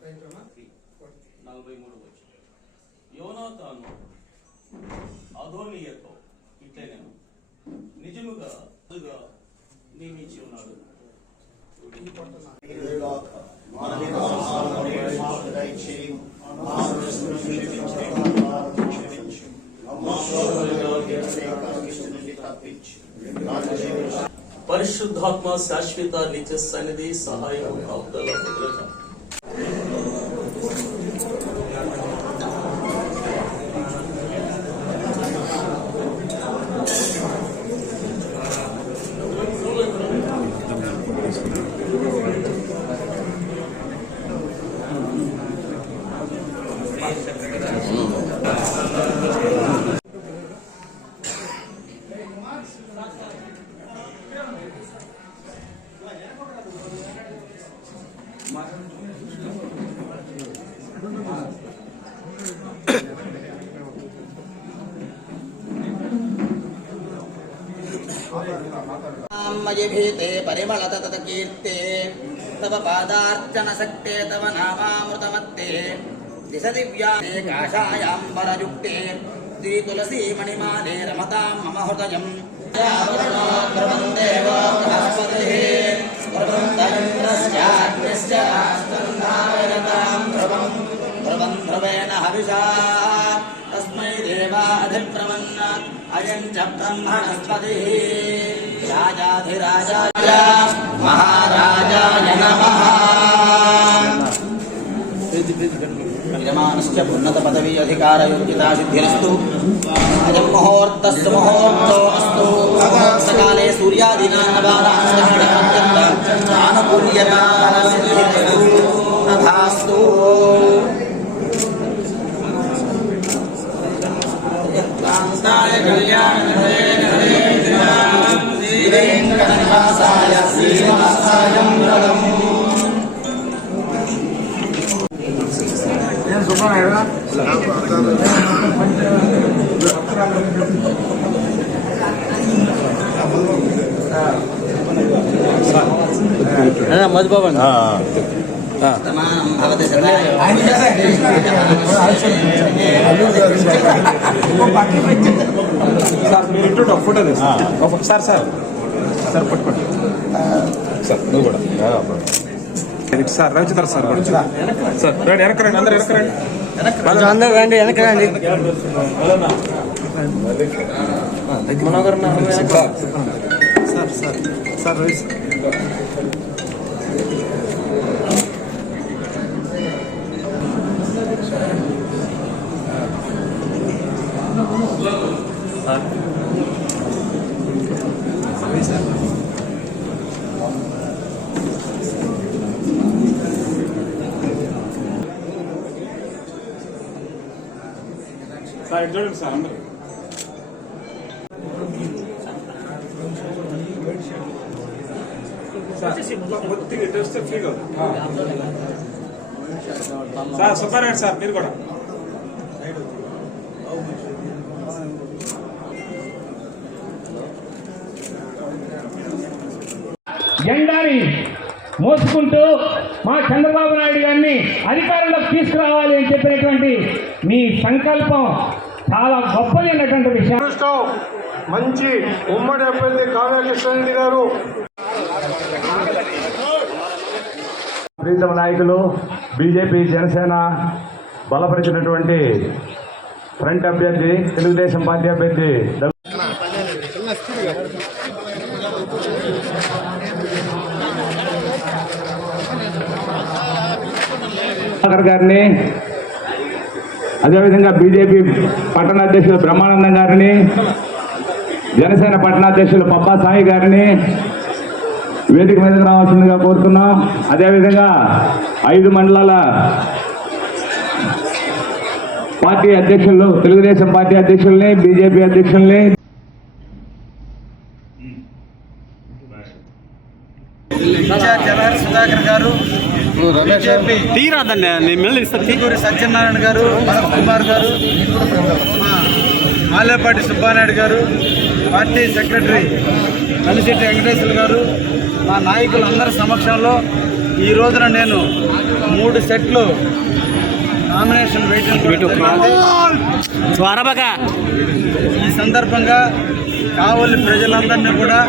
43 యోనాతాను అదోనీయతో ఇట్లే నేను నిజముగా నియమించి ఉన్నాడు. పరిశుద్ధాత్మ శాశ్వత నిత్య సన్నిధి సహాయం కాపుదల భద్రత मयिभीते परिमलतत कीर्ते तव पादार्चन शक्ते तव नामामृतमत्ते दिश दिव्याते काषायाम्बरयुक्ते श्री तुलसी मणिमाले रमतां मम हृदयं ध्रुवं देवो बृहस्पतिः ध्रुवन्तरिन्द्रस्याग्निश्च राष्ट्रन्धारयतां ध्रुवं ध्रुवेण हविषा तस्मै देवाधिप्रवन्न अयं च ब्रह्मणस्पतिः राजाधिराजाय महाराजाय नमः। यजमानश्च उन्नत पदवी अधिकार योग्यता सिद्धिरस्तु। अयं मुहूर्तस्य मुहूर्तोऽस्तु। मुहूर्तकाले सूर्यादीनां नवानां आनुकूल्यता सिद्धिरस्तु तथास्तु। कान्ताय कल्याणाय वेंकटनिवासाय श्रीनिवासाय मंगलम्। ये सुपर है ना है मत बाबा हां तमाम भगवते सदाय सर మీరు ఫోటో తీసుకోండి సార్ సార్ సార్ పట్టుకోండి సార్ నువ్వు కూడా సార్ రవిచంద్ర సార్ సార్ రండి వెనకరండి అందరూ వెనకరండి అందరూ రండి వెనకరండి Manohar sir sir sir Ravi sir చూడండి సార్ అందరూ సార్ సుబ్బారెడ్డి సార్ మీరు కూడా జెండాని మోసుకుంటూ మా చంద్రబాబు నాయుడు గారిని అధికారంలోకి తీసుకురావాలి అని చెప్పినటువంటి మీ సంకల్పం చాలా గొప్పదైనటువంటి విషయం. మంచి ఉమ్మడి అభ్యర్థి కావ్య కృష్ణారెడ్డి గారు ప్రీతమ నాయకులు బీజేపీ జనసేన బలపరిచినటువంటి ఫ్రంట్ అభ్యర్థి తెలుగుదేశం పార్టీ అభ్యర్థి గారిని, అదేవిధంగా బీజేపీ పట్టణ అధ్యక్షులు బ్రహ్మానందం గారిని, జనసేన పట్టణాధ్యక్షులు పబ్బా సాయి గారిని వేదిక మీదకి రావాల్సిందిగా కోరుతున్నాం. అదేవిధంగా 5 మండలాల పార్టీ అధ్యక్షులు, తెలుగుదేశం పార్టీ అధ్యక్షుల్ని, బీజేపీ అధ్యక్షుల్ని, సుధాకర్ గారు, సత్యనారాయణ గారు, భరత్ కుమార్ గారు, మాలేపాటి సుబ్బానాయుడు గారు, పార్టీ సెక్రటరీ కలిశెట్టి వెంకటేశ్వర గారు, మా నాయకులందరి సమక్షంలో ఈ రోజున నేను 3 సెట్లు నామినేషన్ వేయడం. ఈ సందర్భంగా కావలి ప్రజలందరినీ కూడా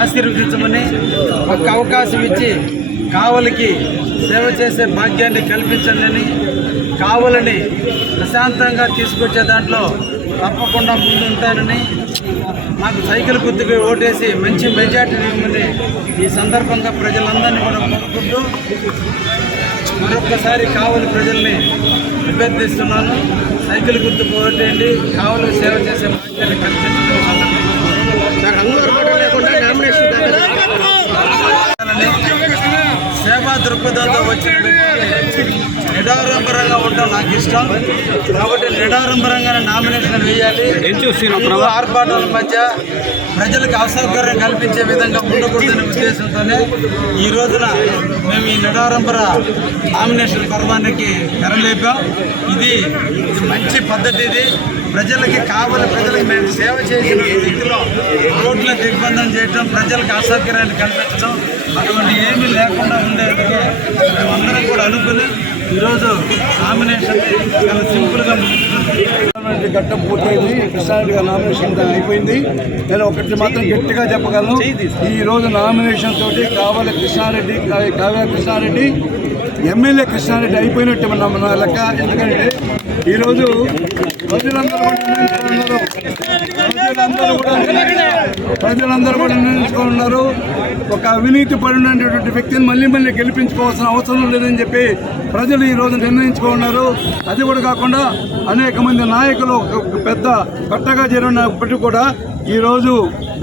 ఆశీర్వదించమని ఒక అవకాశం ఇచ్చి కావలికి సేవ చేసే భాగ్యాన్ని కల్పించండి, కావలిని ప్రశాంతంగా తీసుకొచ్చే దాంట్లో తప్పకుండా ముందుంటానని, నాకు సైకిల్ గుర్తుకు ఓటేసి మంచి మెజార్టీ ఇవ్వమని ఈ సందర్భంగా ప్రజలందరినీ కూడా కోరుకుంటూ మరొక్కసారి కావలి ప్రజల్ని అభ్యర్థిస్తున్నాను. సైకిల్ గుర్తుకు ఓటేయండి, కావలి సేవ చేసే భాగ్యాన్ని కల్పించడం. సేవా దృక్పథంతో వచ్చిన నిడారంబరంగా ఉండడం నాకు ఇష్టం. కాబట్టి నిడారంబరంగానే నామినేషన్ వేయాలి. ఆర్భాటాల మధ్య ప్రజలకు అసౌకర్యం కల్పించే విధంగా ఉండకూడదనే ఉద్దేశంతోనే ఈ రోజున మేము ఈ నిడారంబర నామినేషన్ పర్వానికి తెరలేపాం. ఇది మంచి పద్ధతి. ఇది ప్రజలకి కావాలి, ప్రజలకు మేము సేవ చేసిన రీతిలో రోడ్ల దిగ్బంధం చేయటం, ప్రజలకు అసౌకర్యాన్ని కల్పించడం అటువంటి ఏమీ లేకుండా ఉండేందుకే మేమందరం కూడా అనుకుని ఈరోజు నామినేషన్ చాలా సింపుల్గా ఘట్టం పూర్తయింది. కృష్ణారెడ్డి గారి నామినేషన్ అయిపోయింది. నేను ఒకటి మాత్రం గట్టిగా చెప్పగలను, ఈ రోజు నామినేషన్ తోటి కావలి కృష్ణారెడ్డి, కావ్య కృష్ణారెడ్డి, ఎమ్మెల్యే కృష్ణారెడ్డి అయిపోయినట్టు నా లెక్క. ఎందుకంటే ఈరోజు ప్రజలందరూ కూడా నిర్ణయించుకున్నారు. ఒక అవినీతి పడినటువంటి వ్యక్తిని మళ్ళీ గెలిపించుకోవాల్సిన అవసరం లేదని చెప్పి ప్రజలు ఈరోజు నిర్ణయించుకున్నారు. అది కూడా కాకుండా అనేక మంది నాయకులు పెద్ద కట్టగా చేరినప్పటికీ కూడా ఈరోజు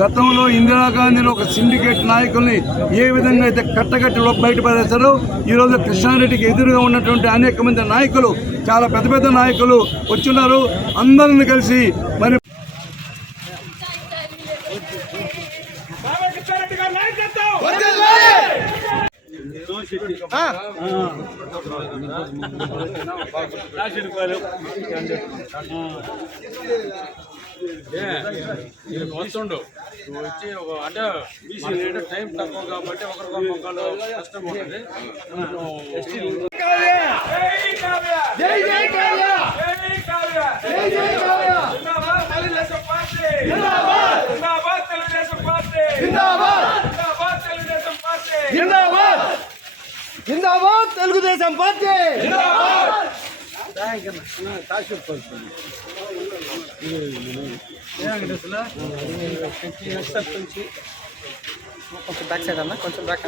గతంలో ఇందిరాగాంధీని ఒక సిండికేట్ నాయకుల్ని ఏ విధంగా అయితే కట్టగట్టి బయటపడేశారో ఈరోజు కృష్ణారెడ్డికి ఎదురుగా ఉన్నటువంటి అనేక మంది నాయకులు, చాలా పెద్ద పెద్ద నాయకులు వచ్చున్నారు. అందరిని కలిసి మరి వస్తుండు వచ్చి అంటే టైం తక్కువ కాబట్టి ఒకరికొక మొక్కలు కష్టం ఉంటుంది. జిందాబాద్ తెలుగుదేశం పార్టీ. కొంచెం బ్యాక్ సైడ్ అన్న, కొంచెం బ్యాక్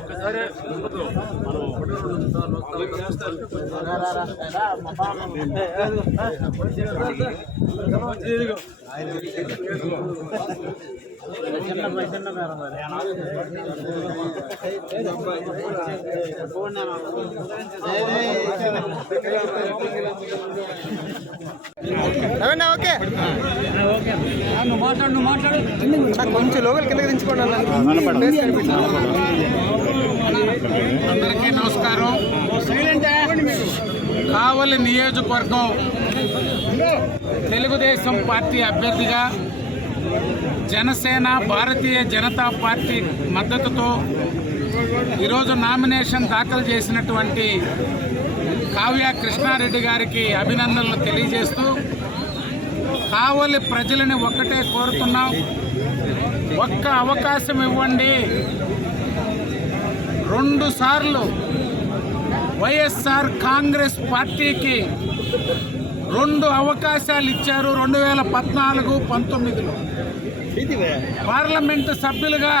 ఒక్కసారి ఓకే నువ్వు మాట్లాడు కొంచెం లోకల్ కిందకి దించుకోండి. అందరికీ నమస్కారం. కావలి నియోజకవర్గం తెలుగుదేశం పార్టీ అభ్యర్థిగా జనసేన, భారతీయ జనతా పార్టీ మద్దతుతో ఈరోజు నామినేషన్ దాఖలు చేసినటువంటి కావ్య కృష్ణారెడ్డి గారికి అభినందనలు తెలియజేస్తూ కావలి ప్రజలని ఒక్కటే కోరుతున్నాం, ఒక్క అవకాశం ఇవ్వండి. 2 సార్లు వైఎస్ఆర్ కాంగ్రెస్ పార్టీకి 2 అవకాశాలు ఇచ్చారు. 2014, 19లో పార్లమెంటు సభ్యులుగా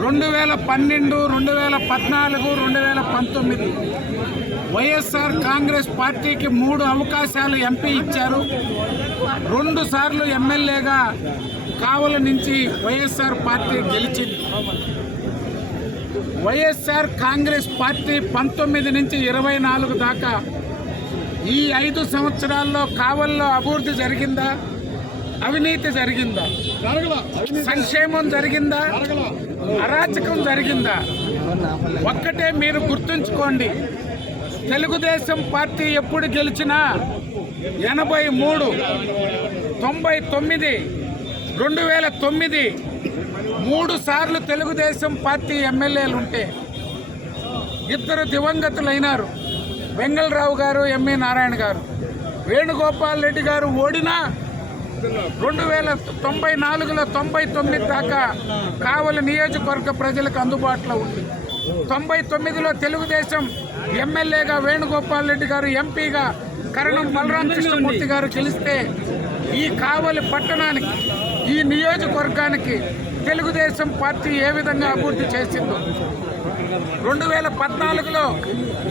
2012, 2014, 2019 వైఎస్ఆర్ కాంగ్రెస్ పార్టీకి 3 అవకాశాలు ఎంపీ ఇచ్చారు. 2 సార్లు ఎమ్మెల్యేగా కావలి నుంచి వైఎస్ఆర్ పార్టీ గెలిచింది. వైఎస్ఆర్ కాంగ్రెస్ పార్టీ 19 నుంచి 24 దాకా ఈ 5 సంవత్సరాల్లో కావలిలో అభివృద్ధి జరిగిందా, అవినీతి జరిగిందా, సంక్షేమం జరిగిందా, అరాచకం జరిగిందా? ఒక్కటే మీరు గుర్తుంచుకోండి, తెలుగుదేశం పార్టీ ఎప్పుడు గెలిచినా 83, 99, 2009 3 సార్లు తెలుగుదేశం పార్టీ ఎమ్మెల్యేలు ఉంటే 2 దివంగతులైనారు. వెంగళరావు గారు, ఎంఏ నారాయణ గారు. వేణుగోపాల్ రెడ్డి గారు ఓడినా 2094లో 99 దాకా కావలి నియోజకవర్గ ప్రజలకు అందుబాటులో ఉంది. 99లో తెలుగుదేశం ఎమ్మెల్యేగా వేణుగోపాల్ రెడ్డి గారు, ఎంపీగా కరణం బలరామ కృష్ణమూర్తి గారు గెలిస్తే ఈ కావలి పట్టణానికి, ఈ నియోజకవర్గానికి తెలుగుదేశం పార్టీ ఏ విధంగా అభివృద్ధి చేసిందో, 2014లో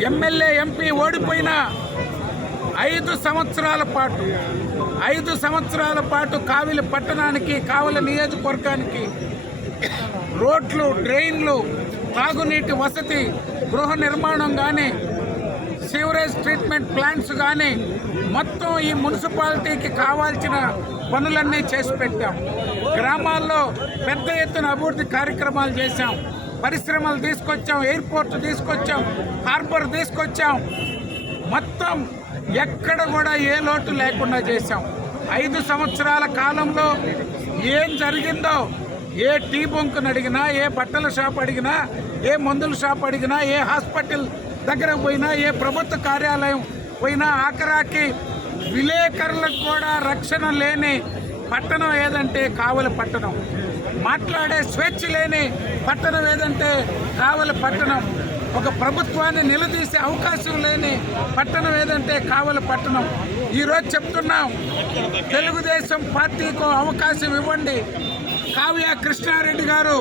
ఎమ్మెల్యే, ఎంపీ ఓడిపోయినా 5 సంవత్సరాల పాటు కావలి పట్టణానికి, కావలి నియోజకవర్గానికి రోడ్లు, డ్రైన్లు, తాగునీటి వసతి, గృహ నిర్మాణం కానీ, సీవరేజ్ ట్రీట్మెంట్ ప్లాంట్స్ కానీ మొత్తం ఈ మున్సిపాలిటీకి కావాల్సిన పనులన్నీ చేసి పెట్టాం. గ్రామాల్లో పెద్ద ఎత్తున అభివృద్ధి కార్యక్రమాలు చేశాం. పరిశ్రమలు తీసుకొచ్చాం, ఎయిర్పోర్ట్ తీసుకొచ్చాం, హార్బర్ తీసుకొచ్చాం. మొత్తం ఎక్కడ కూడా ఏ లోటు లేకుండా చేశాం. 5 సంవత్సరాల కాలంలో ఏం జరిగిందో, ఏ టీ బంకును అడిగినా, ఏ బట్టల షాప్ అడిగినా, ఏ మందుల షాప్ అడిగినా, ఏ హాస్పిటల్ దగ్గర పోయినా, ఏ ప్రభుత్వ కార్యాలయం పోయినా, ఆఖరాకి విలేకరులకు కూడా రక్షణ లేని పట్టణం ఏదంటే కావలి పట్టణం. మాట్లాడే స్వేచ్ఛ లేని పట్టణం ఏదంటే కావలి పట్టణం. ఒక ప్రభుత్వాన్ని నిలదీసే అవకాశం లేని పట్టణం ఏదంటే కావలి పట్టణం. ఈరోజు చెప్తున్నాం, తెలుగుదేశం పార్టీకి అవకాశం ఇవ్వండి. కావ్య కృష్ణారెడ్డి గారు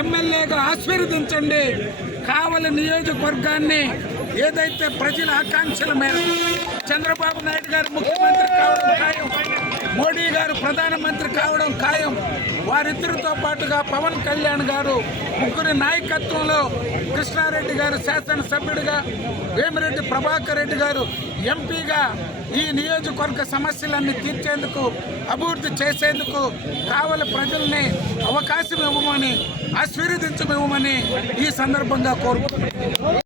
ఎమ్మెల్యేగా ఆశీర్వదించండి. కావలి నియోజకవర్గాన్ని ఏదైతే ప్రజల ఆకాంక్షల మేరకు చంద్రబాబు నాయుడు గారు ముఖ్యమంత్రి కావడం ఖాయం, మోడీ గారు ప్రధానమంత్రి కావడం ఖాయం. వారిద్దరితో పాటుగా పవన్ కళ్యాణ్ గారు, ముగ్గురి నాయకత్వంలో కృష్ణారెడ్డి గారు శాసనసభ్యుడిగా, వేమిరెడ్డి ప్రభాకర్ రెడ్డి గారు ఎంపీగా ఈ నియోజకవర్గ సమస్యలన్నీ తీర్చేందుకు, అభివృద్ధి చేసేందుకు కావలి ప్రజల్ని అవకాశం ఇవ్వమని, ఆశీర్వదించమని ఈ సందర్భంగా కోరుకుంటున్నాను.